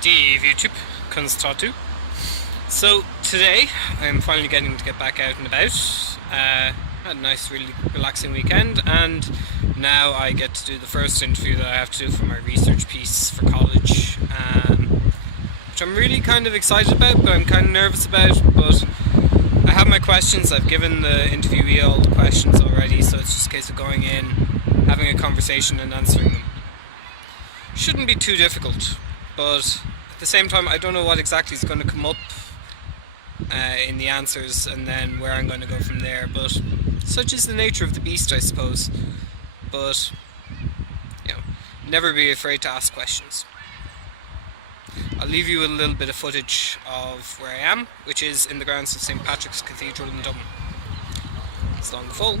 Dhaoibh YouTube, conas So today I'm finally getting to get back out and about. Had a nice, really relaxing weekend, and now I get to do the first interview that I have to do for my research piece for college, which I'm really kind of excited about, but I'm kind of nervous about. But I have my questions. I've given the interviewee all the questions already, so it's just a case of going in, having a conversation and answering them. Shouldn't be too difficult, but at the same time I don't know what exactly is going to come up in the answers and then where I'm going to go from there, but such is the nature of the beast, I suppose. But never be afraid to ask questions. I'll leave you with a little bit of footage of where I am, which is in the grounds of St. Patrick's Cathedral in Dublin. It's long the fall.